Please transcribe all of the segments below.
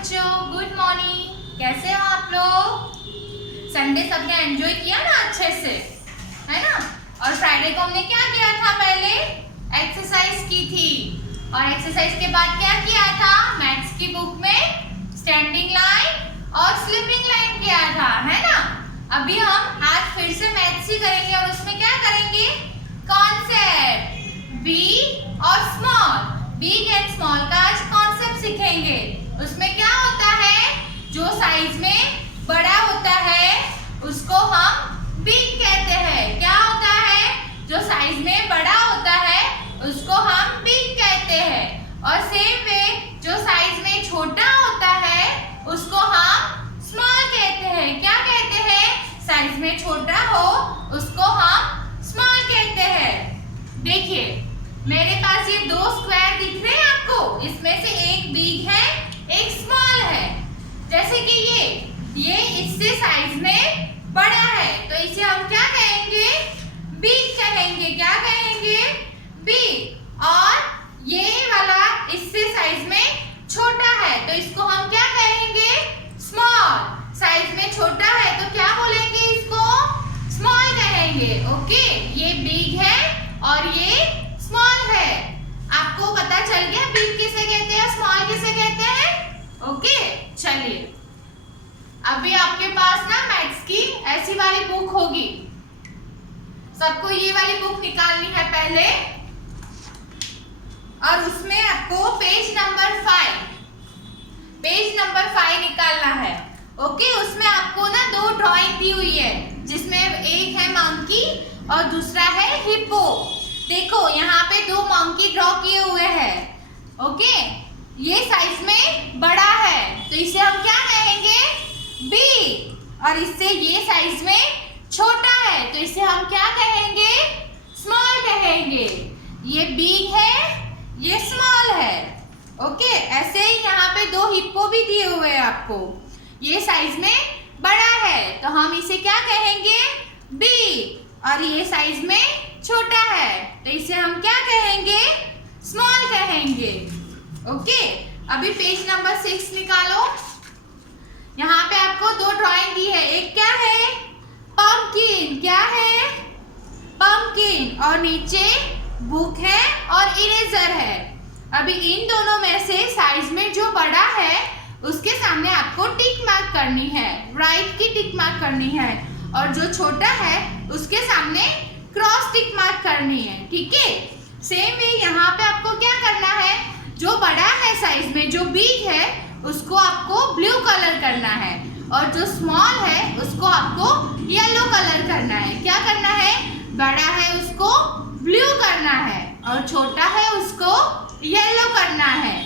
बच्चों, good morning. कैसे हो आप लोग? संडे सबने एंजॉय किया ना अच्छे से, है ना? और फ्राइडे को हमने क्या किया था? पहले एक्सरसाइज की थी और एक्सरसाइज के बाद क्या किया था? मैथ्स की बुक में स्टैंडिंग लाइन और स्लीपिंग लाइन किया था, है ना? अभी हम आज फिर से मैथ्स ही करेंगे और उसमें क्या करेंगे? कॉन्सेप्ट बिग और स्मॉल, बिग एंड स्मॉल का आज कॉन्सेप्ट सीखेंगे। उसमें क्या होता है? जो साइज में बड़ा होता है उसको हम बिग कहते हैं। क्या होता है? जो साइज में बड़ा होता है उसको हम बिग कहते हैं। और सेम वे जो साइज में छोटा होता है उसको हम स्मॉल कहते हैं। क्या कहते हैं? साइज में छोटा हो उसको हम स्मॉल कहते हैं। देखिए मेरे पास ये दो स्क्वायर दिख रहे हैं आपको, इसमें से एक बिग है एक स्मॉल है। जैसे कि ये इससे साइज में बड़ा है तो इसे हम क्या कहेंगे? बिग कहेंगे। क्या कहेंगे? बिग। और ये वाला इससे साइज में छोटा है तो इसको हम क्या कहेंगे? स्मॉल। साइज में छोटा है तो क्या बोलेंगे? इसको स्मॉल कहेंगे। ओके, ये बिग है और ये स्मॉल है। आपको पता चल गया बिग किसे कहते हैं, स्मॉल किसे कहते हैं? ओके, चलिए अभी आपके पास ना मैथ्स की ऐसी वाली बुक होगी, सबको ये वाली बुक निकालनी है पहले और उसमें आपको पेज नंबर 5 निकालना है। ओके, उसमें आपको ना दो ड्राइंग दी हुई है जिसमें एक है मंकी और दूसरा है हिप्पो। देखो यहाँ पे दो मंकी ड्रॉ किए हुए हैं। ओके, ये साइज में बड़ा है तो इसे हम क्या कहेंगे? बिग। और इससे ये साइज में छोटा है तो इसे हम क्या कहेंगे? स्मॉल कहेंगे। ये बिग है ये स्मॉल है। ओके, ऐसे ही यहाँ पे दो हिप्पो भी दिए हुए हैं आपको, ये साइज में बड़ा है तो हम इसे क्या कहेंगे? बिग। और ये साइज में छोटा है तो इसे हम क्या कहेंगे? स्मॉल कहेंगे। ओके, अभी पेज नंबर 6 निकालो। यहाँ पे आपको दो ड्राइंग दी है, एक क्या है? पंपकिन। क्या है? पंपकिन। और नीचे बुक है और इरेजर है। अभी इन दोनों में से साइज में जो बड़ा है उसके सामने आपको टिक मार्क करनी है, राइट की टिक मार्क करनी है, और जो छोटा है उसके सामने क्रॉस टिक मार्क करनी है। ठीक है, सेम वे यहाँ पे आपको क्या करना है? जो बड़ा है साइज में, जो बिग है, उसको आपको ब्लू कलर करना है और जो स्मॉल है उसको आपको येलो कलर करना है। क्या करना है? बड़ा है उसको ब्लू करना है और छोटा है उसको येलो करना है।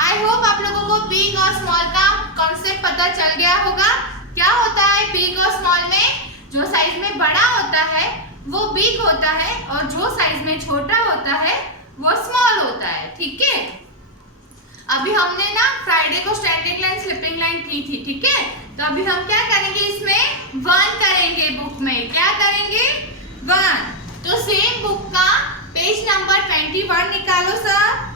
आई होप आप लोगों को बिग और स्मॉल का कॉन्सेप्ट पता चल गया होगा। क्या होता है बिग और स्मॉल में? जो साइज में बड़ा होता है वो बिग होता है और जो साइज में छोटा होता है वो स्मॉल होता है। ठीक है, अभी हमने ना फ्राइडे को स्टैंडिंग लाइन स्लीपिंग लाइन की थी। ठीक है, तो अभी हम क्या करेंगे? इसमें 1 करेंगे। बुक में क्या करेंगे? 1। तो सेम बुक का पेज नंबर 21 निकालो सर।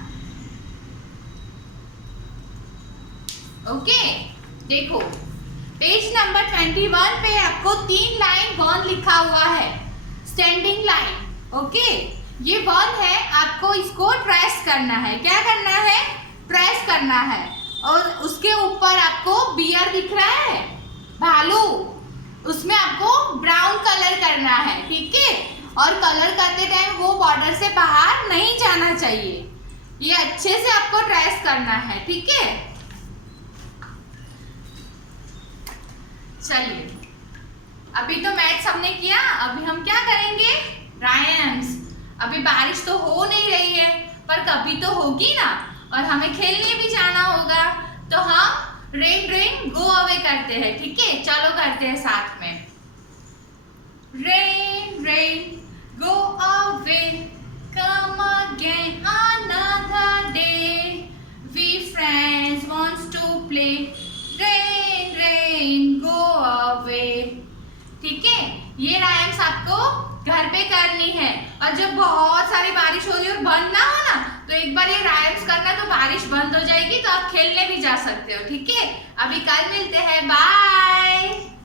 ओके, देखो पेज नंबर 21 पे आपको 3 लाइन 1 लिखा हुआ है, स्टैंडिंग लाइन। ओके, ये 1 है, आपको इसको ट्रेस करना है। क्या करना है? ट्रेस करना है। और उसके ऊपर आपको बियर दिख रहा है, भालू, उसमें आपको ब्राउन कलर करना है। ठीक है, और कलर करते टाइम वो बॉर्डर से बाहर नहीं जाना चाहिए, ये अच्छे से आपको ट्रेस करना है। ठीक है, चलिए अभी तो मैथ्स हमने किया, अभी हम क्या करेंगे? राइम्स। अभी बारिश तो हो नहीं रही है पर कभी तो होगी ना, और हमें खेलने भी जाना होगा तो हम रेन रेन गो अवे करते हैं। ठीक है, चलो करते हैं साथ में। Rain rain go away, come again another day, we friends wants to play, rain rain go away. ठीक है, ये राइम्स आपको घर पे करनी है और जब बहुत सारी बारिश हो रही है और बंद ना हो ना तो एक बार ये राइम्स करना तो बारिश बंद हो जाएगी, तो आप खेलने भी जा सकते हो। ठीक है, अभी कल मिलते हैं, बाय।